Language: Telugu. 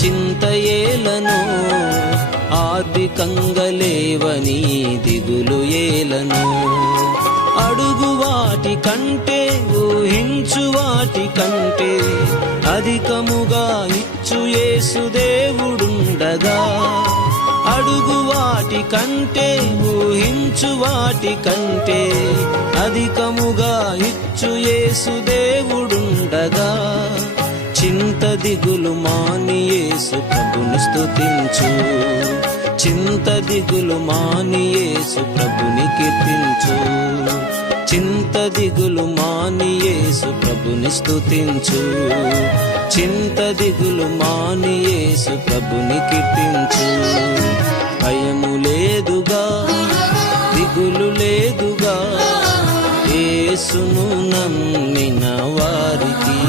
చింత ఏలను, ఆర్థికంగా లేవని దిగులు ఏలను. అడుగు వాటి కంటే, ఊహించు వాటి కంటే అధికముగా ఇచ్చు యేసు దేవుడుండగా, అడుగు వాటి కంటే, ఊహించు వాటి కంటే అధికముగా ఇచ్చు యేసు దేవుడుండగా, చింత దిగులు మాని యేసు ప్రభుని స్తుతించు, చింత దిగులు మాని యేసు ప్రభుని కీర్తించు, చింత దిగులు మాని యేసు ప్రభుని స్తుతించు, చింత దిగులు మాని యేసు ప్రభుని కీర్తించు. భయము లేదుగా, దిగులు లేదుగా, యేసును నమ్మిన వారికి.